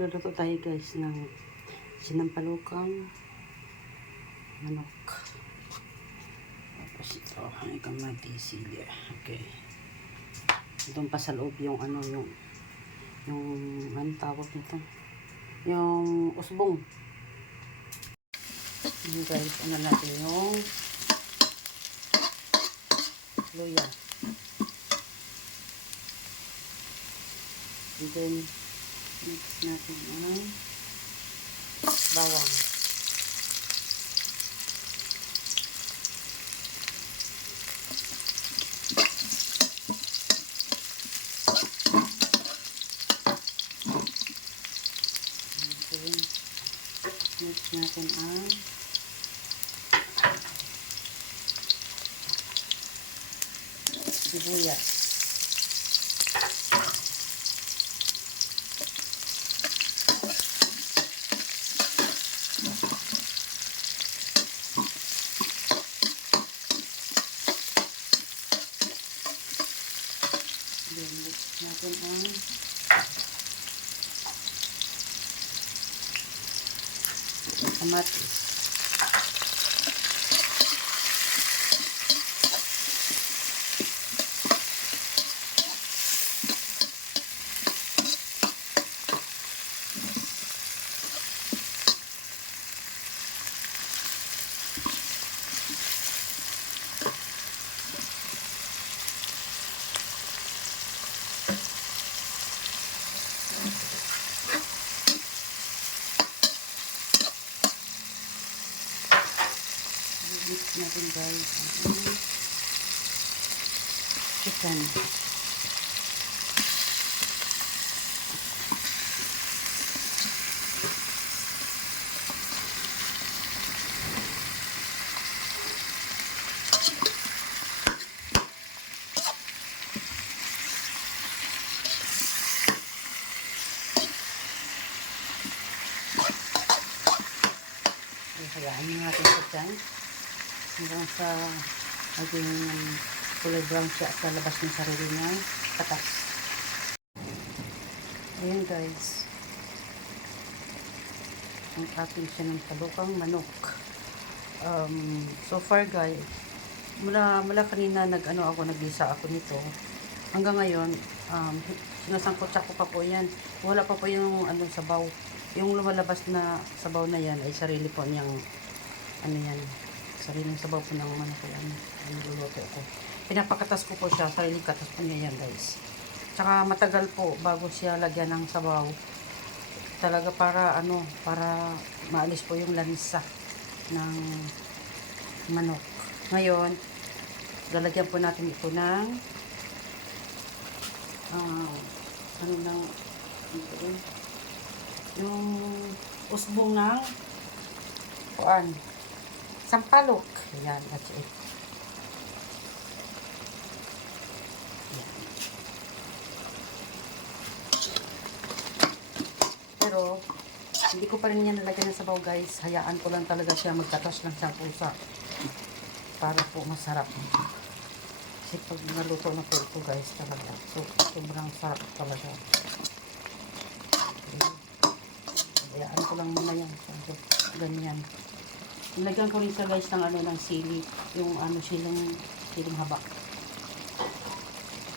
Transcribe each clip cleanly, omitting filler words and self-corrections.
Luluto tayo guys ng sinampalukang manok. Tapos ito, ay kamatis, sili. Okay. Doon pa sa loob yung ano, yung ano tawag nito? Yung usbong. Yun guys, ano natin yung luya. And then, mix natin ang bawang. And then, mix natin ang sibuyas. Then, mix natin ang kamatis. Mix natin guys ang chicken. Hayaan nyo natin sa dyan hanggang sa maging kulay brown siya at lalabas ng sarili niya patas. Ayan guys, ang ating sinampalukang manok. So far guys, mula kanina naggisa ako nito hanggang ngayon, sinasangkot ko pa po yan. Wala pa po yung sabaw. Yung lumalabas na sabaw na yan ay sarili po niyang sariling sabaw po ng manok yan. Luluto ko. Pinapakatas ko po siya, sariling katas po niya yan guys. Tsaka matagal po bago siya lagyan ng sabaw. Talaga para maalis po yung lansa ng manok. Ngayon, lalagyan po natin ito ng yung usbong ng sampalok. Ayan, that's it. Ayan. Pero, hindi ko pa rin yan nalagyan ng sabaw guys. Hayaan ko lang talaga siya magkatas lang sa pusa. Para po masarap. Kasi pag naluto na po ito guys talaga. So, sobrang sarap talaga. Okay. Hayaan ko lang muna yan. So, ganyan. Nilagyan ko rin siya guys ng sili. Yung siling haba.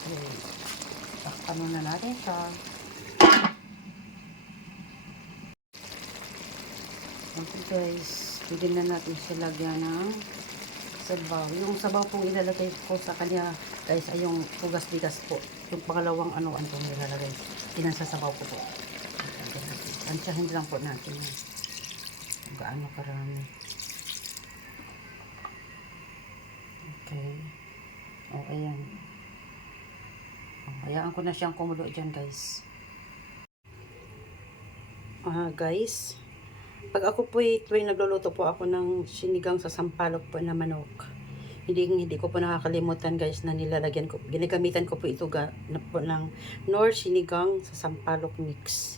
Okay. Takpan na natin siya. Okay guys. Pwede na natin siya lagyan ng sabaw. Yung sabaw pong ilalagay ko sa kanya guys ay yung pugas-bigas po. Yung pangalawang pong ilalagay. Pinasasabaw ko po. Tansyahin lang po natin yun. Kung gaano karami. Okay. O, ayan. Hayaan ko na siyang kumulo dyan guys. Guys, pag ako po tuwing nagluluto po ako ng sinigang sa sampalok po na manok, hindi ko po nakakalimutan guys na nilalagyan ko, ginagamitan ko po ito ng Knorr sinigang sa sampalok mix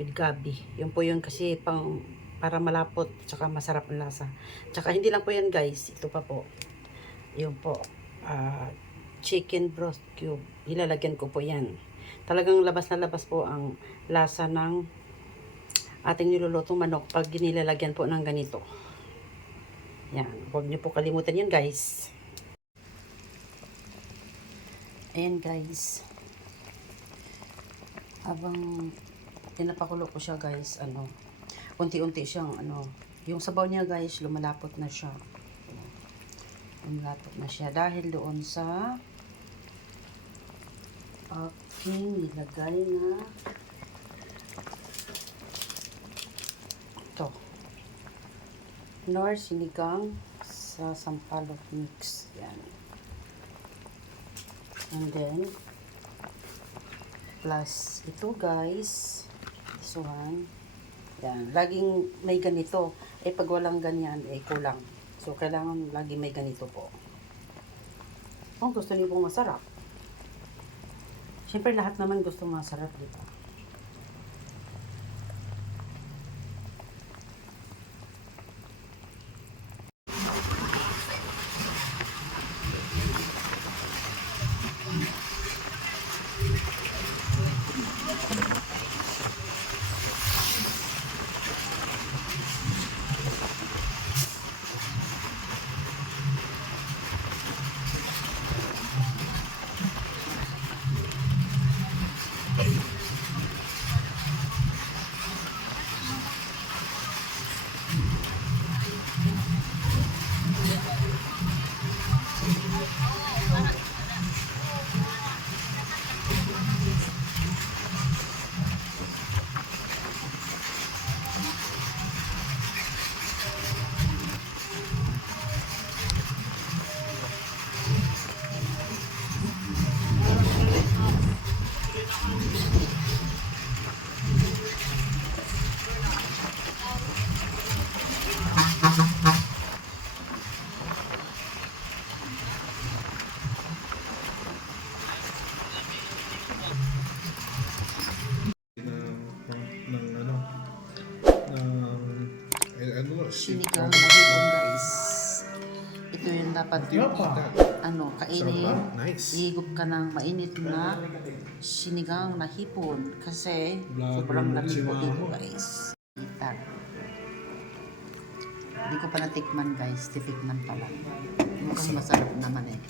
with gabi. Yun po yun kasi para malapot tsaka masarap ang lasa. Tsaka hindi lang po yan guys, ito pa po. Yun po, chicken broth cube. Ilalagyan ko po yan. Talagang labas na labas po ang lasa ng ating nilulutong manok pag nilalagyan po ng ganito. Yan, huwag niyo po kalimutan yan guys. Ayan guys. Habang pinapakulo ko siya guys, unti-unti siyang yung sabaw niya guys, lumalapot na siya. Lumalapot na siya dahil doon sa aking nilagay na ito. Nor sinigang sa sampalok mix. Yan. And then, plus ito guys, this one. Yan. Laging may ganito. Pag walang ganyan, kulang. So, kailangan lagi may ganito po. Kung gusto niyo pong masarap. Siyempre, lahat naman gusto masarap, di ba? Sinigang na hipon guys. Ito yung dapat kainin. Nice. Ihigop ka ng mainit na sinigang na hipon kasi sobrang lamig po dito guys. Itak. Hindi ko pa natikman guys. Titikman pa lang. Mukhang masarap naman eh.